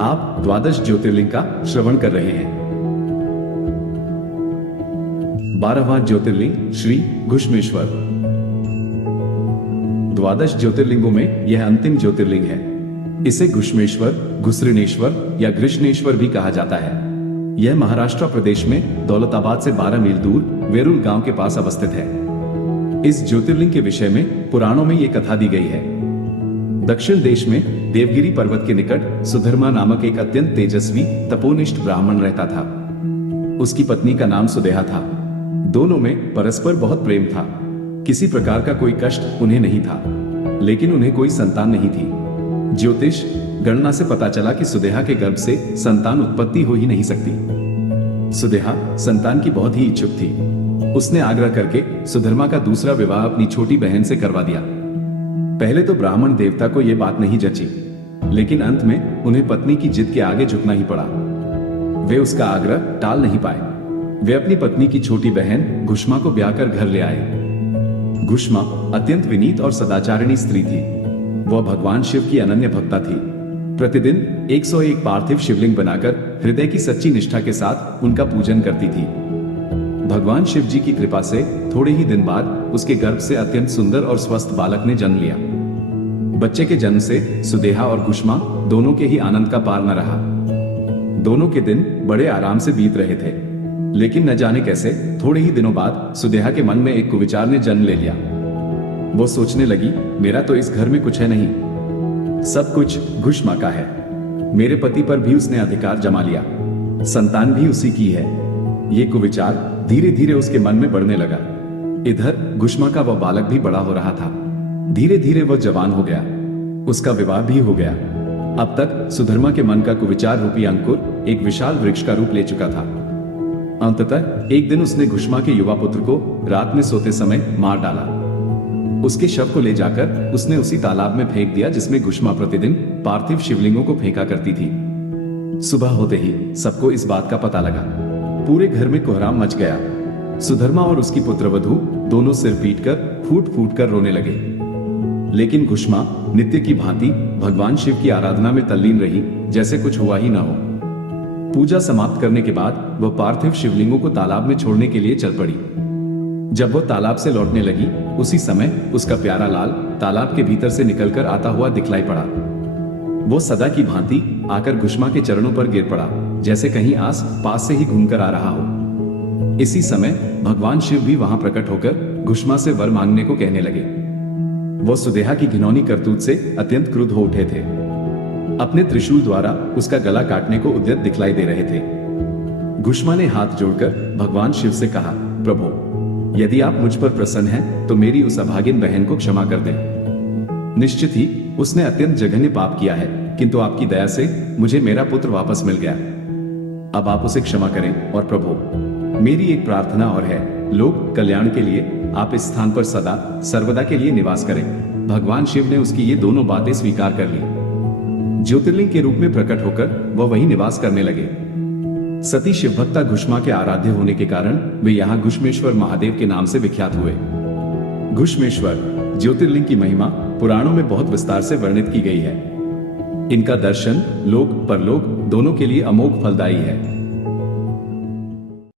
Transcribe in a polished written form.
आप 12 ज्योतिर्लिंग का श्रवण कर रहे हैं। 12वां ज्योतिर्लिंग श्री घुश्मेश्वर। 12 ज्योतिर्लिंगों में यह अंतिम ज्योतिर्लिंग है। इसे घुश्मेश्वर, घुसृणेश्वर या कृष्णेश्वर भी कहा जाता है। यह महाराष्ट्र प्रदेश में दौलताबाद से 12 मील दूर वेरुल गांव के पास अवस्थित है। इस ज्योतिर्लिंग के विषय में पुराणों में यह कथा दी गई है। दक्षिण देश में देवगिरी पर्वत के निकट सुधर्मा नामक एक अत्यंत तेजस्वी तपोनिष्ठ ब्राह्मण रहता था। उसकी पत्नी का नाम सुदेहा था। दोनों में परस्पर बहुत प्रेम था। किसी प्रकार का कोई कष्ट उन्हें नहीं था, लेकिन उन्हें कोई संतान नहीं थी। ज्योतिष गणना से पता चला कि सुदेहा के गर्भ से संतान उत्पत्ति हो ही नहीं सकती। सुदेहा संतान की बहुत ही इच्छुक थी। उसने आग्रह करके सुधर्मा का दूसरा विवाह अपनी छोटी बहन से करवा दिया। पहले तो ब्राह्मण देवता को यह बात नहीं जची, लेकिन अंत में उन्हें पत्नी की जिद के आगे झुकना ही पड़ा। वे उसका आग्रह टाल नहीं पाए। वे अपनी पत्नी की छोटी बहन घुष्मा को ब्याह कर घर ले आए। घुष्मा अत्यंत विनीत और सदाचारिणी स्त्री थी। वह भगवान शिव की अनन्य भक्ता थी। प्रतिदिन 101 पार्थिव शिवलिंग बनाकर हृदय की सच्ची निष्ठा के साथ उनका पूजन करती थी। भगवान शिव जी की कृपा से थोड़े ही दिन बाद उसके गर्भ से अत्यंत सुंदर और स्वस्थ बालक ने जन्म लिया। बच्चे के जन्म से सुदेहा और घुष्मा दोनों के ही आनंद का पार न रहा। दोनों के दिन बड़े आराम से बीत रहे थे, लेकिन न जाने कैसे थोड़े ही दिनों बाद सुदेहा के मन में एक कुविचार ने जन्म ले लिया। वो सोचने लगी, मेरा तो इस घर में कुछ है नहीं, सब कुछ घुष्मा का है। मेरे पति पर भी उसने अधिकार जमा लिया, संतान भी उसी की है। ये कुविचार धीरे धीरे उसके मन में बढ़ने लगा। इधर घुष्मा का वह बालक भी बड़ा हो रहा था। धीरे धीरे वह जवान हो गया। उसका विवाह भी हो गया। अब तक सुधर्मा के मन का कुविचार रूपी अंकुर एक विशाल वृक्ष का रूप ले चुका था। अंततः एक दिन उसने घुष्मा के युवा पुत्र को रात में सोते समय मार डाला। उसके शव को ले जाकर उसने उसी तालाब में फेंक दिया जिसमें घुष्मा प्रतिदिन पार्थिव शिवलिंगों को फेंका करती थी। सुबह होते ही सबको इस बात का पता लगा। पूरे घर में कोहराम मच गया। सुधर्मा और उसकी पुत्रवधू दोनों सिर पीटकर फूट फूट कर रोने लगे। लेकिन घुष्मा नित्य की भांति भगवान शिव की आराधना में तल्लीन रही, जैसे कुछ हुआ ही ना हो। पूजा समाप्त करने के बाद वह पार्थिव शिवलिंगों को तालाब में छोड़ने के लिए चल पड़ी। जब वह तालाब से लौटने लगी, उसी समय उसका प्यारा लाल तालाब के भीतर से निकलकर आता हुआ दिखलाई पड़ा। वो सदा की भांति आकर घुष्मा के चरणों पर गिर पड़ा, जैसे कहीं आस पास से ही घूमकर आ रहा हो। इसी समय भगवान शिव भी वहां प्रकट होकर घुष्मा से वर मांगने को कहने लगे। वो सुदेहा की घिनौनी करतूत से अत्यंत क्रुद्ध हो उठे थे। अपने त्रिशूल द्वारा उसका गला काटने को उद्यत दिखलाई दे रहे थे। घुष्मा ने हाथ जोड़कर भगवान शिव से कहा, प्रभु, यदि आप मुझ पर प्रसन्न हैं तो मेरी उस अभागिन बहन को क्षमा कर दें। निश्चित ही उसने अत्यंत जघन्य पाप किया है, किंतु आपकी दया से मुझे मेरा पुत्र वापस मिल गया। अब आप उसे क्षमा करें। और प्रभु, मेरी एक प्रार्थना और है, लोक कल्याण के लिए आप इस स्थान पर सदा सर्वदा के लिए निवास करें। भगवान शिव ने उसकी ये दोनों बातें स्वीकार कर ली। ज्योतिर्लिंग के रूप में प्रकट होकर वह वहीं निवास करने लगे। सती शिवभक्ता घुष्मा के आराध्य होने के कारण वे यहाँ घुश्मेश्वर महादेव के नाम से विख्यात हुए। घुश्मेश्वर ज्योतिर्लिंग की महिमा पुराणों में बहुत विस्तार से वर्णित की गई है। इनका दर्शन लोक परलोक दोनों के लिए अमोघ फलदायी है।